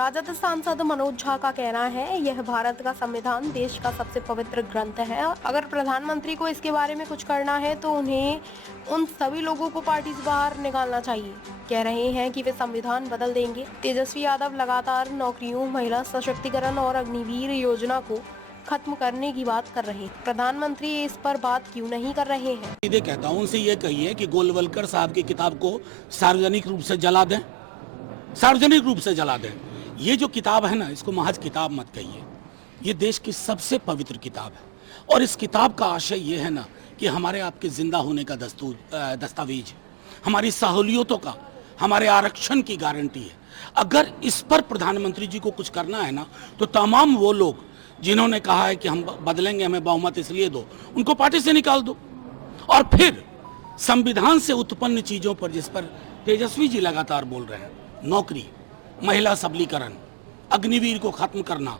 राजद सांसद मनोज झा का कहना है, यह भारत का संविधान देश का सबसे पवित्र ग्रंथ है। अगर प्रधानमंत्री को इसके बारे में कुछ करना है तो उन्हें उन सभी लोगों को पार्टी से बाहर निकालना चाहिए। कह रहे हैं कि वे संविधान बदल देंगे। तेजस्वी यादव लगातार नौकरियों, महिला सशक्तिकरण और अग्निवीर योजना को खत्म करने की बात कर रहे हैं। प्रधानमंत्री इस पर बात क्यों नहीं कर रहे हैं? सीधे कहता हूं, उनसे ये कहिए कि गोलवलकर साहब की किताब को सार्वजनिक रूप से जला दें, सार्वजनिक रूप से जला दें। ये जो किताब है ना, इसको महज किताब मत कहिए, ये देश की सबसे पवित्र किताब है। और इस किताब का आशय ये है ना कि हमारे आपके जिंदा होने का दस्तावेज, हमारी सहूलियतों का, हमारे आरक्षण की गारंटी है। अगर इस पर प्रधानमंत्री जी को कुछ करना है ना, तो तमाम वो लोग जिन्होंने कहा है कि हम बदलेंगे, हमें बहुमत इसलिए दो, उनको पार्टी से निकाल दो। और फिर संविधान से उत्पन्न चीजों पर, जिस पर तेजस्वी जी लगातार बोल रहे हैं, नौकरी, महिला सबलीकरण, अग्निवीर को खत्म करना,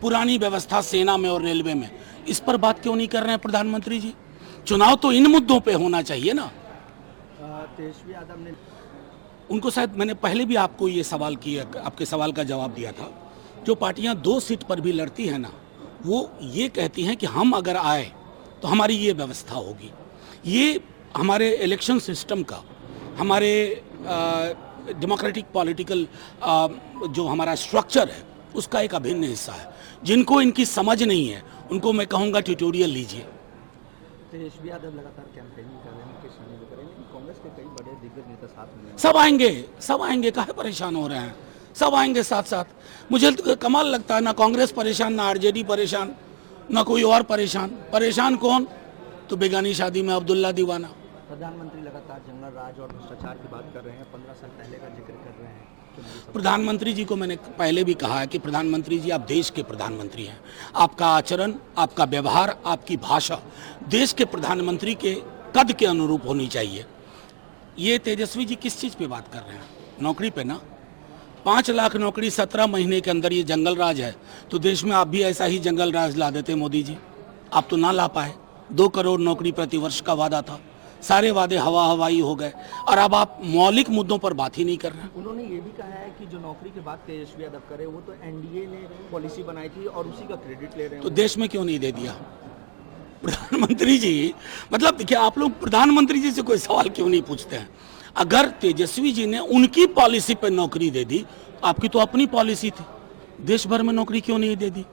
पुरानी व्यवस्था सेना में और रेलवे में, इस पर बात क्यों नहीं कर रहे हैं प्रधानमंत्री जी? चुनाव तो इन मुद्दों पे होना चाहिए ना। तेजस्वी यादव ने उनको शायद मैंने पहले भी आपको ये सवाल किया, आपके सवाल का जवाब दिया था। जो पार्टियां 2 सीट पर भी लड़ती है ना, वो ये कहती हैं कि हम अगर आए तो हमारी ये व्यवस्था होगी। ये हमारे इलेक्शन सिस्टम का, हमारे डेमोक्रेटिक पॉलिटिकल जो हमारा स्ट्रक्चर है, उसका एक अभिन्न हिस्सा है। जिनको इनकी समझ नहीं है, उनको मैं कहूँगा ट्यूटोरियल लीजिए। तेजस्वी यादव लगातार कैंपेनिंग कर रहे हैं, मुकेश सहनी भी कर रहे हैं, कांग्रेस के कई बड़े दिग्गज नेता साथ में हैं। सब आएंगे, काहे परेशान हो रहे हैं? सब आएंगे साथ साथ। मुझे तो कमाल लगता है, ना कांग्रेस परेशान, ना आरजेडी परेशान, ना कोई और परेशान। परेशान कौन? तो बेगानी शादी में अब्दुल्ला दीवाना। प्रधानमंत्री लगातार जंगल राज और भ्रष्टाचार की बात कर रहे हैं, 15 साल पहले का जिक्र कर रहे हैं। प्रधानमंत्री जी को मैंने पहले भी कहा है कि प्रधानमंत्री जी, आप देश के प्रधानमंत्री हैं। आपका आचरण, आपका व्यवहार, आपकी भाषा देश के प्रधानमंत्री के कद के अनुरूप होनी चाहिए। ये तेजस्वी जी किस चीज़ पे बात कर रहे हैं? नौकरी पे ना। 5 लाख नौकरी 17 महीने के अंदर, ये जंगल राज है। तो देश में आप भी ऐसा ही जंगल राज ला देते मोदी जी। आप तो ना ला पाए। 2 करोड़ नौकरी प्रति वर्ष का वादा था, सारे वादे हवाई हो गए। और अब आप मौलिक मुद्दों पर बात ही नहीं कर रहे हैं। उन्होंने ये भी कहा है कि जो नौकरी की बात तेजस्वी यादव करे, वो तो एनडीए ने पॉलिसी बनाई थी और उसी का क्रेडिट ले रहे हैं। तो देश में क्यों नहीं दे दिया प्रधानमंत्री जी? मतलब देखिए, आप लोग प्रधानमंत्री जी से कोई सवाल क्यों नहीं पूछते हैं? अगर तेजस्वी जी ने उनकी पॉलिसी पर नौकरी दे दी, आपकी तो अपनी पॉलिसी थी, देश भर में नौकरी क्यों नहीं दे दी?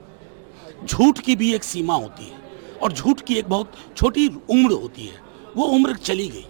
झूठ की भी एक सीमा होती है और झूठ की एक बहुत छोटी उम्र होती है, वो उम्र चली गई।